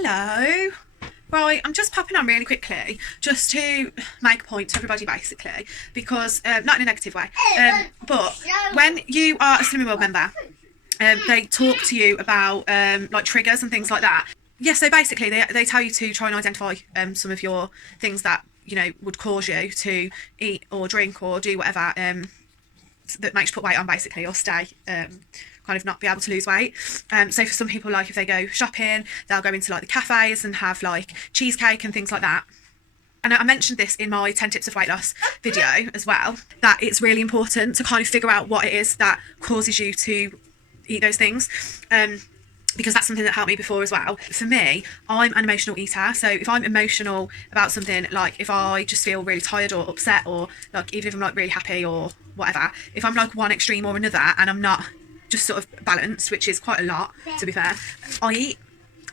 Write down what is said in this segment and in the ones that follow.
Hello. Right, I'm just popping on really quickly just to make a point to everybody basically because, not in a negative way, but when you are a Slimming World member, they talk to you about like triggers and things like that. Yeah, so basically they tell you to try and identify some of your things that, you know, would cause you to eat or drink or do whatever that makes you put weight on basically or stay kind of not be able to lose weight. So for some people, like if they go shopping, they'll go into like the cafes and have like cheesecake and things like that. And I mentioned this in my 10 tips of weight loss video as well, that it's really important to kind of figure out what it is that causes you to eat those things. Because that's something that helped me before as well. For me, I'm an emotional eater. So if I'm emotional about something, like if I just feel really tired or upset, or like even if I'm like really happy or whatever, if I'm like one extreme or another and I'm not just sort of balanced, which is quite a lot to be fair, I eat.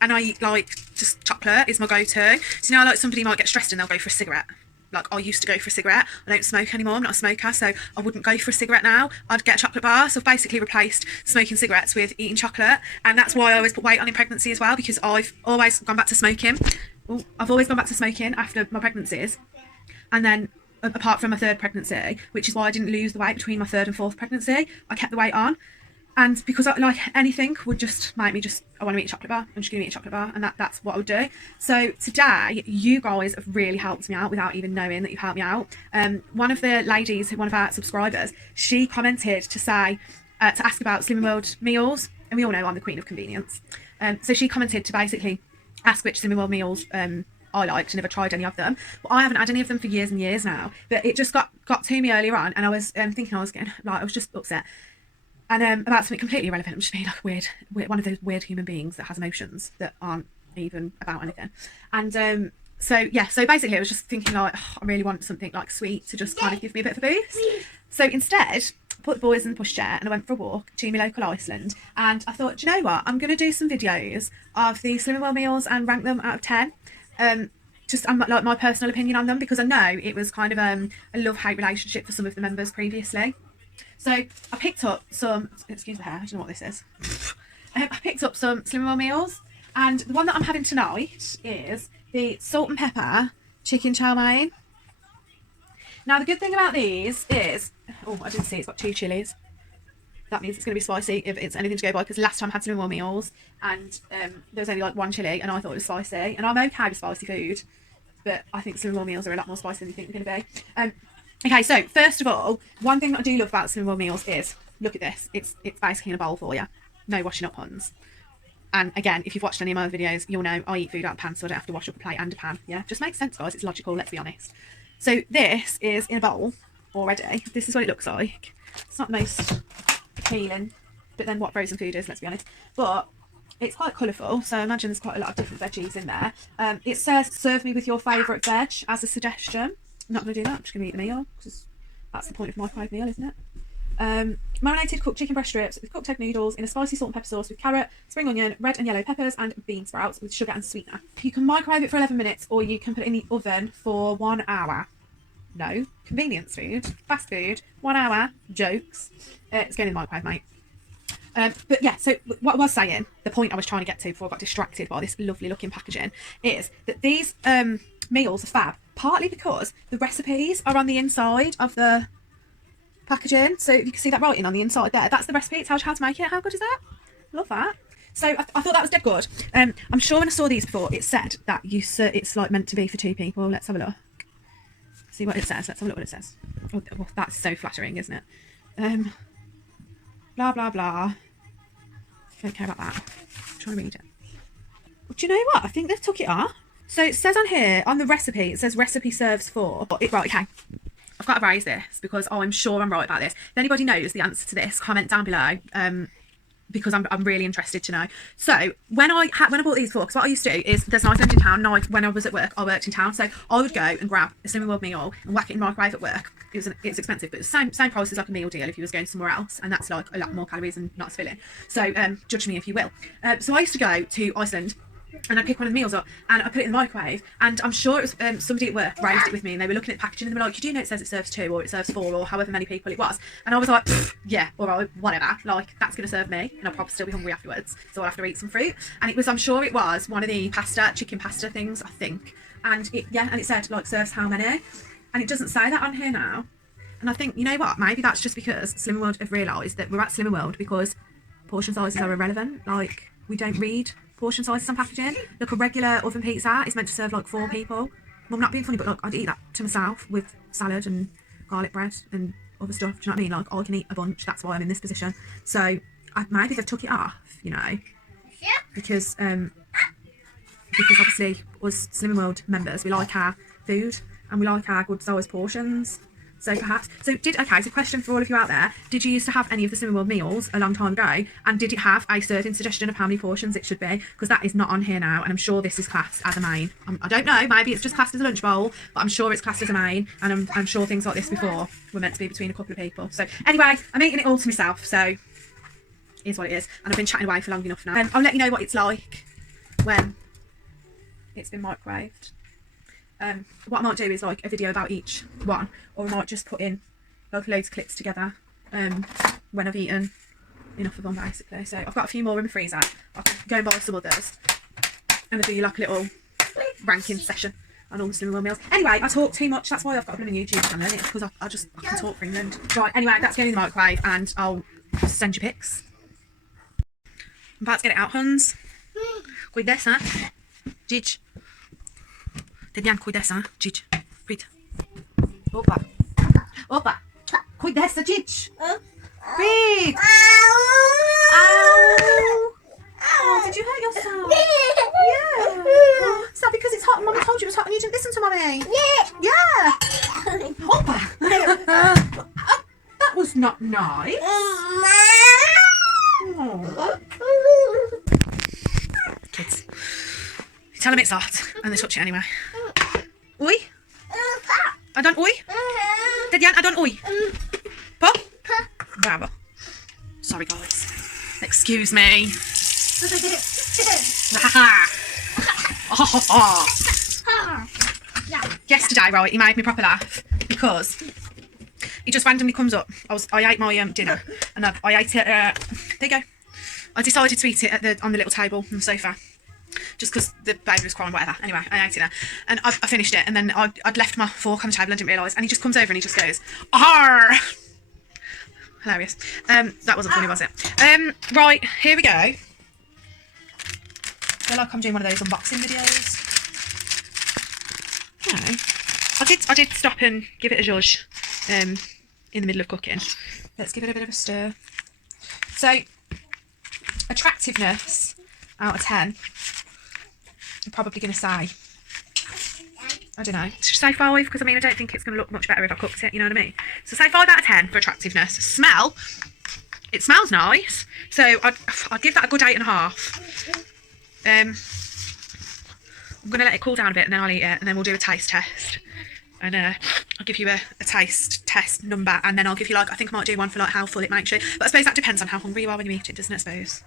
And I eat like just chocolate is my go-to. So like somebody might get stressed and they'll go for a cigarette. Like I used to go for a cigarette. I don't smoke anymore. I'm not a smoker, so I wouldn't go for a cigarette now. I'd get a chocolate bar. So I've basically replaced smoking cigarettes with eating chocolate, and that's why I always put weight on in pregnancy as well, because I've always gone back to smoking. I've always gone back to smoking after my pregnancies, and then apart from my third pregnancy, which is why I didn't lose the weight between my third and fourth pregnancy, I kept the weight on. And because like anything would just make me I want to eat a chocolate bar, I'm just going to eat a chocolate bar, and that's what I would do. So today, you guys have really helped me out without even knowing that you've helped me out. One of the ladies, one of our subscribers, she commented to say, to ask about Slimming World meals, and we all know I'm the queen of convenience. So she commented to basically ask which Slimming World meals I liked and never tried any of them. But I haven't had any of them for years and years now. But it just got to me earlier on, and I was thinking I was getting, like, I was just upset. And about something completely irrelevant. I'm just being like weird, one of those weird human beings that has emotions that aren't even about anything. And so basically I was just thinking like, oh, I really want something like sweet to just kind of give me a bit of a boost. So instead, I put the boys in the pushchair and I went for a walk to my local Iceland. And I thought, do you know what? I'm going to do some videos of the Slimming World meals and rank them out of 10. Just like my personal opinion on them, because I know it was kind of a love-hate relationship for some of the members previously. So I picked up some, excuse the hair, I don't know what this is. I picked up some Slimming World meals, and the one that I'm having tonight is the salt and pepper chicken chow mein. Now the good thing about these is, oh, I didn't see it's got 2 chilies. That means it's going to be spicy if it's anything to go by, because last time I had Slimming World meals and there was only like 1 chili and I thought it was spicy, and I'm okay with spicy food, but I think Slimming World meals are a lot more spicy than you think they're going to be. Okay, so first of all, one thing that I do love about Slimming World meals is, look at this, it's basically in a bowl for you, no washing up puns. And again, if you've watched any of my other videos, you'll know I eat food out of a pan, so I don't have to wash up a plate and a pan. Yeah, just makes sense, guys, it's logical, let's be honest. So this is in a bowl already. This is what it looks like. It's not the most appealing, but then what frozen food is, let's be honest. But it's quite colourful, so I imagine there's quite a lot of different veggies in there. It says serve me with your favourite veg as a suggestion. I'm not going to do that, I'm just going to eat the meal, because that's the point of my microwave meal, isn't it? Marinated cooked chicken breast strips with cooked egg noodles in a spicy salt and pepper sauce with carrot, spring onion, red and yellow peppers and bean sprouts with sugar and sweetener. You can microwave it for 11 minutes, or you can put it in the oven for 1 hour. No, convenience food, fast food, 1 hour, jokes. It's going in the microwave, mate. But yeah, so what I was saying, the point I was trying to get to before I got distracted by this lovely looking packaging, is that these meals are fab, partly because the recipes are on the inside of the packaging. So you can see that writing on the inside there, that's the recipe, it tells you how to make it. How good is that? Love that. So I thought that was dead good. I'm sure when I saw these before, it said that it's like meant to be for 2 people. Let's have a look. See what it says. Let's have a look what it says. Oh, well, that's so flattering, isn't it? Blah blah blah. Don't care about that. I'm trying to read it. Well, do you know what? I think they've took it off. So it says on here, on the recipe, it says recipe serves 4. Right, okay. I've got to raise this because I'm sure I'm right about this. If anybody knows the answer to this, comment down below. Because I'm really interested to know. So when I bought these before, because what I used to do is, there's an Iceland in town, and when I was at work, I worked in town, so I would go and grab a Slimming World meal and whack it in the microwave at work. It's expensive, but it's the same price as like a meal deal if you was going somewhere else, and that's like a lot more calories and not as filling. So judge me if you will. So I used to go to Iceland and I pick one of the meals up and I put it in the microwave, and I'm sure it was somebody at work raised it with me, and they were looking at the packaging and they were like, you do know it says it serves 2 or it serves 4 or however many people it was, and I was like, yeah, alright, whatever, like that's going to serve me and I'll probably still be hungry afterwards, so I'll have to eat some fruit. And it was, I'm sure it was one of the chicken pasta things, I think, and it said like serves how many, and it doesn't say that on here now. And I think, you know what, maybe that's just because Slimming World have realised that we're at Slimming World because portion sizes are irrelevant. Like, we don't read portion sizes on packaging. Look, a regular oven pizza is meant to serve like 4 people. Well, I'm not being funny, but look, I'd eat that to myself with salad and garlic bread and other stuff. Do you know what I mean? Like, I can eat a bunch. That's why I'm in this position. So maybe they've took it off, you know, because obviously us Slimming World members, we like our food and we like our good sized portions. So perhaps, so question for all of you out there, did you used to have any of the Slimming World meals a long time ago, and did it have a certain suggestion of how many portions it should be? Because that is not on here now, and I'm sure this is classed as a main. I don't know, maybe it's just classed as a lunch bowl, but I'm sure it's classed as a main, and I'm sure things like this before were meant to be between a couple of people. So anyway, I'm eating it all to myself, so here's what it is, and I've been chatting away for long enough now. I'll let you know what it's like when it's been microwaved. What I might do is like a video about each one, or I might just put in like loads of clips together when I've eaten enough of them, basically. So I've got a few more in the freezer. I can go and buy some others and I'll do like a little ranking session on all the Slimming World meals. Anyway, I talk too much, that's why I've got a blooming YouTube channel, isn't it? Because I can talk for England. Right, anyway, that's going in the microwave and I'll send you pics. I'm about to get it out, Huns. Cuida dessa, Gigi. Tediam, cuida dessa, Gigi. Breathe. Opa. Opa. Cuida dessa, Gigi. Breathe. Ow. Oh, did you hurt yourself? Yeah. Is that because it's hot and Mummy told you it was hot and you didn't listen to Mummy? Yeah. Opa. That was not nice. Oh. Kids. You tell them it's hot and they touch it anyway. Oi? I don't oi? Dedian, I don't oi? Pop? Bravo. Sorry guys. Excuse me. Yesterday, right, he made me proper laugh because he just randomly comes up. I ate my dinner and I ate it. There you go. I decided to eat it on the little table on the sofa, just because the baby was crying, whatever. Anyway, I ate it there, and I finished it, and then I'd left my fork on the table and didn't realise, and he just comes over and he just goes, "Arr!" Hilarious. That wasn't funny, was it? Right, here we go. I feel like I'm doing one of those unboxing videos. No. I did stop and give it a zhuzh in the middle of cooking. Let's give it a bit of a stir. So, attractiveness out of 10. I'm probably going to say, I don't know, should I say 5? Because I mean, I don't think it's going to look much better if I cooked it, you know what I mean? So say 5 out of 10 for attractiveness. Smell, it smells nice, so I'd give that a good 8.5. I'm going to let it cool down a bit and then I'll eat it, and then we'll do a taste test. And I'll give you a taste test number, and then I'll give you, like, I think I might do one for like how full it makes you. But I suppose that depends on how hungry you are when you eat it, doesn't it, I suppose?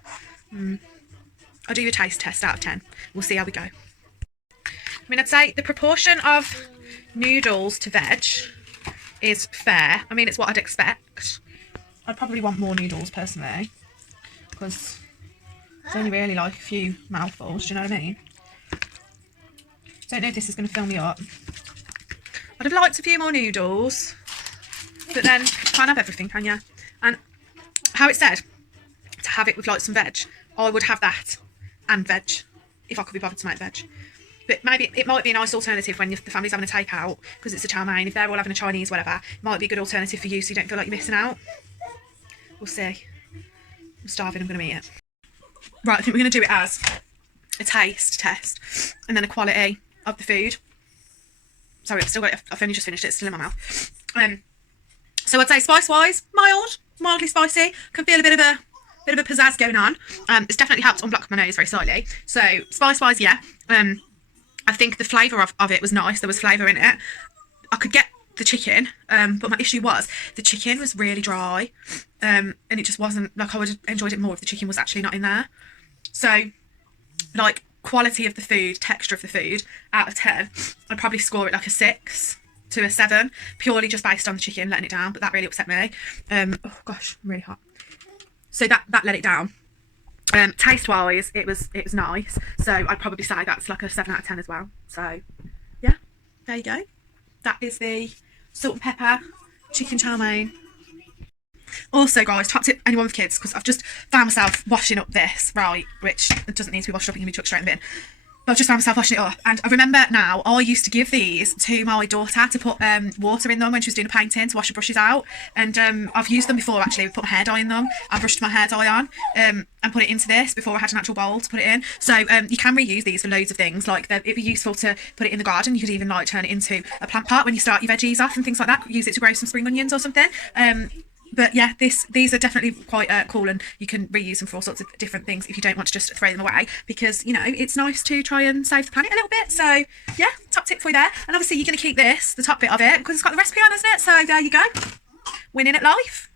I'll do a taste test out of 10. We'll see how we go. I mean, I'd say the proportion of noodles to veg is fair. I mean, it's what I'd expect. I'd probably want more noodles, personally, because it's only really like a few mouthfuls, do you know what I mean? Don't know if this is going to fill me up. I'd have liked a few more noodles, but then you can't have everything, can you? And how it said to have it with like some veg, I would have that and veg if I could be bothered to make veg. But maybe it might be a nice alternative when the family's having a takeout, because it's a chow mein. If they're all having a Chinese, whatever, it might be a good alternative for you, so you don't feel like you're missing out. We'll see. I'm starving. I'm going to eat it. Right, I think we're going to do it as a taste test and then a quality of the food. Sorry, I've only just finished it. It's still in my mouth. So I'd say spice-wise, mildly spicy. Can feel a bit of a pizzazz going on. It's definitely helped unblock my nose very slightly. So spice-wise, yeah. I think the flavour of it was nice. There was flavour in it. I could get the chicken, but my issue was the chicken was really dry, and it just wasn't like I would have enjoyed it more if the chicken was actually not in there. So, like, quality of the food, texture of the food, out of 10, I'd probably score it like a 6 to a 7, purely just based on the chicken letting it down. But that really upset me. Oh gosh, I'm really hot. So that let it down. Taste wise, it was nice. So I'd probably say that's like a 7 out of 10 as well. So yeah, there you go. That is the salt and pepper chicken chow mein. Also, guys, top tip anyone with kids, because I've just found myself washing up this, right, which it doesn't need to be washed up, it can be chucked straight in the bin. But I've just found myself washing it up, and I remember now I used to give these to my daughter to put water in them when she was doing a painting to wash the brushes out. And I've used them before actually. We put my hair dye in them. I brushed my hair dye on and put it into this before I had an actual bowl to put it in. So you can reuse these for loads of things. Like it'd be useful to put it in the garden. You could even like turn it into a plant pot when you start your veggies off and things like that. Use it to grow some spring onions or something. But yeah, these are definitely quite cool, and you can reuse them for all sorts of different things if you don't want to just throw them away, because, you know, it's nice to try and save the planet a little bit. So yeah, top tip for you there. And obviously you're going to keep this, the top bit of it, because it's got the recipe on, isn't it? So there you go. Winning at life.